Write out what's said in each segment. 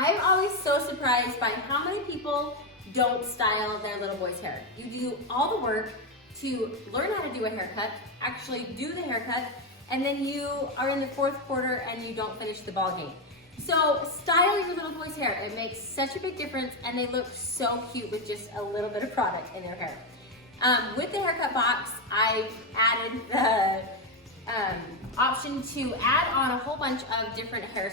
I'm always so surprised by how many people don't style their little boy's hair. You do all the work to learn how to do a haircut, actually do the haircut, and then you are in the fourth quarter and you don't finish the ball game. So style your little boy's hair. It makes such a big difference, and they look so cute with just a little bit of product in their hair. With the haircut box, I've added the option to add on a whole bunch of different hair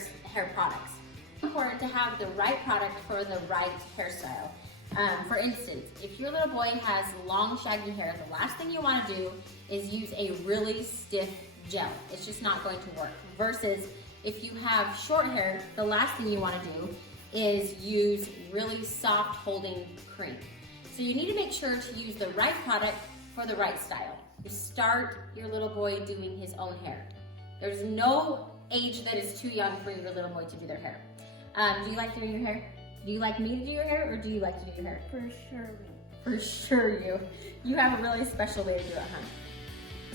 products. It's important to have the right product for the right hairstyle. For instance, if your little boy has long shaggy hair, the last thing you want to do is use a really stiff gel. It's just not going to work. Versus if you have short hair, the last thing you want to do is use really soft holding cream. So you need to make sure to use the right product for the right style. You start your little boy doing his own hair. There's no age that is too young for your little boy to do their hair. Do you like doing your hair? Do you like me to do your hair, or do you like to do your hair? For sure me. For sure you. You have a really special way to do it, huh?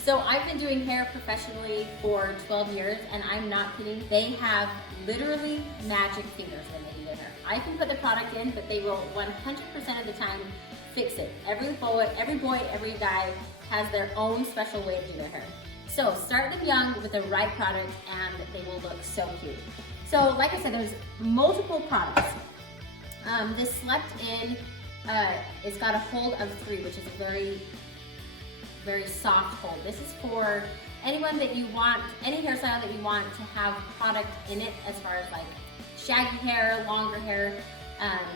So I've been doing hair professionally for 12 years, and I'm not kidding. They have literally magic fingers when they do their hair. I can put the product in, but they will 100% of the time fix it. Every boy, every guy has their own special way to do their hair. So start them young with the right product, and they will look so cute. So like I said, there's multiple products. This slept in, it's got a hold of 3, which is a very, very soft hold. This is for anyone that you want, any hairstyle that you want to have product in it, as far as like shaggy hair, longer hair.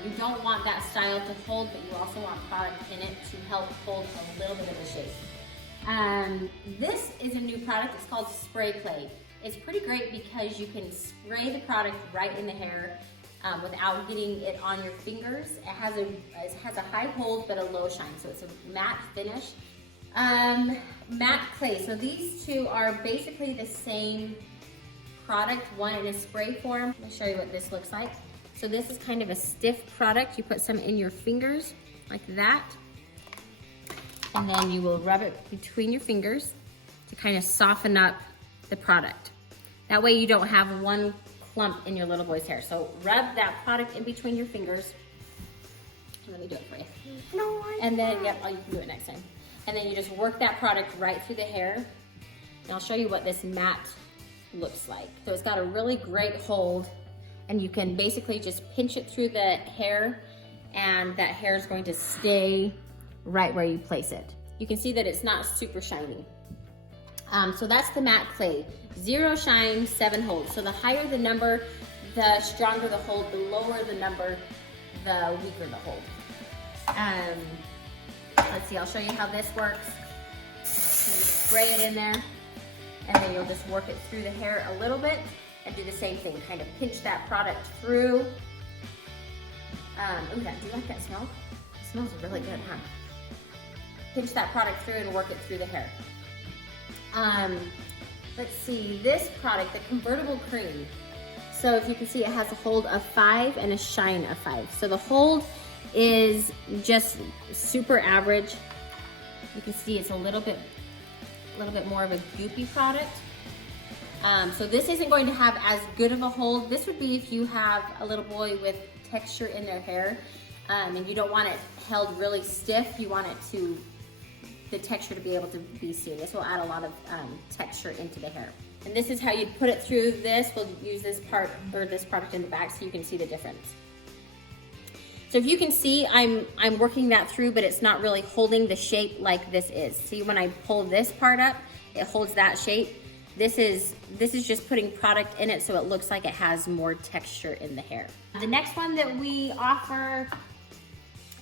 You don't want that style to hold, but you also want product in it to help hold a little bit of the shape. This is a new product. It's called Spray Clay. It's pretty great because you can spray the product right in the hair without getting it on your fingers. It has a high hold but a low shine, so it's a matte finish. Matte clay. So these two are basically the same product, one in a spray form. Let me show you what this looks like. So this is kind of a stiff product. You put some in your fingers like that, and then you will rub it between your fingers to kind of soften up the product. That way you don't have one clump in your little boy's hair. So rub that product in between your fingers. Let me do it for you. No, and then, yep, oh, you can do it next time. And then you just work that product right through the hair. And I'll show you what this matte looks like. So it's got a really great hold, and you can basically just pinch it through the hair, and that hair is going to stay right where you place it. You can see that it's not super shiny. So that's the matte clay. 0 shine, 7 hold. So the higher the number, the stronger the hold. The lower the number, the weaker the hold. Let's see, I'll show you how this works. You just spray it in there, and then you'll just work it through the hair a little bit and do the same thing. Kind of pinch that product through. Do you like that smell? It smells really good, huh? Pinch that product through and work it through the hair. Let's see, this product, the convertible cream. So if you can see, it has a hold of 5 and a shine of 5. So the hold is just super average. You can see it's a little bit more of a goopy product. So this isn't going to have as good of a hold. This would be if you have a little boy with texture in their hair, and you don't want it held really stiff. You want it the texture to be able to be seen. This will add a lot of texture into the hair. And this is how you put it through this. We'll use this part, or this product in the back, so you can see the difference. So if you can see, I'm working that through, but it's not really holding the shape like this is. See, when I pull this part up, it holds that shape. This is just putting product in it so it looks like it has more texture in the hair. The next one that we offer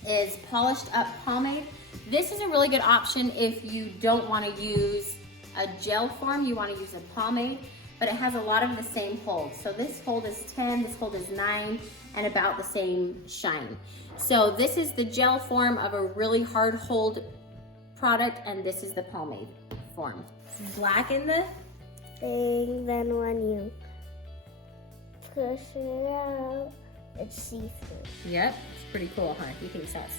is polished up pomade. This is a really good option if you don't want to use a gel form, you want to use a pomade, but it has a lot of the same hold. So this hold is 10, this hold is 9, and about the same shine. So this is the gel form of a really hard hold product, and this is the pomade form. Black in the thing, then when you push it out, it's see-through. Yep, it's pretty cool, huh? You think that's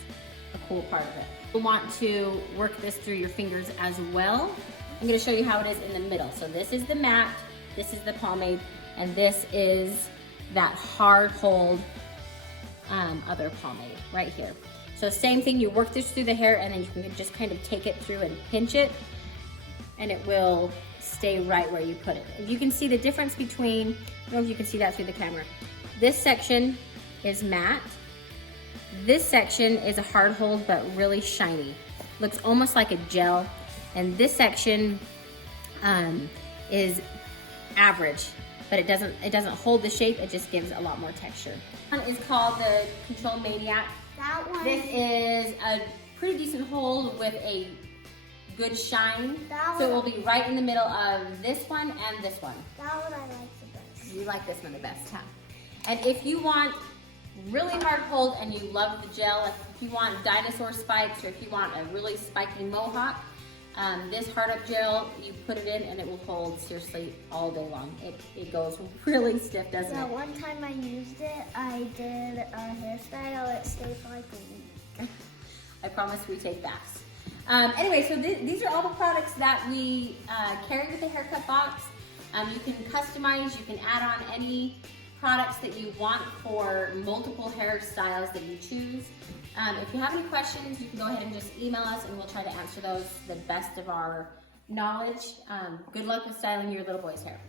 a cool part of it. You'll want to work this through your fingers as well. I'm going to show you how it is in the middle. So this is the matte, this is the pomade, and this is that hard hold other pomade right here. So same thing, you work this through the hair and then you can just kind of take it through and pinch it and it will stay right where you put it. You can see the difference between, I don't know if you can see that through the camera. This section is matte. This section is a hard hold but really shiny. Looks almost like a gel. And this section is average, but it doesn't hold the shape, it just gives a lot more texture. One is called the Control Maniac. That one. This is a pretty decent hold with a good shine. So it will be right in the middle of this one and this one. That one I like the best. You like this one the best, huh? And if you want really hard hold and you love the gel, like if you want dinosaur spikes or if you want a really spiky mohawk, this hard up gel, you put it in and it will hold seriously all day long. It goes really stiff, doesn't it? Yeah, one time I used it, I did a hairstyle, it stayed for like a week. I promise we take baths. Anyway, so these are all the products that we carry with the haircut box. You can customize, you can add on any products that you want for multiple hairstyles that you choose. If you have any questions, you can go ahead and just email us and we'll try to answer those the best of our knowledge. Good luck with styling your little boy's hair.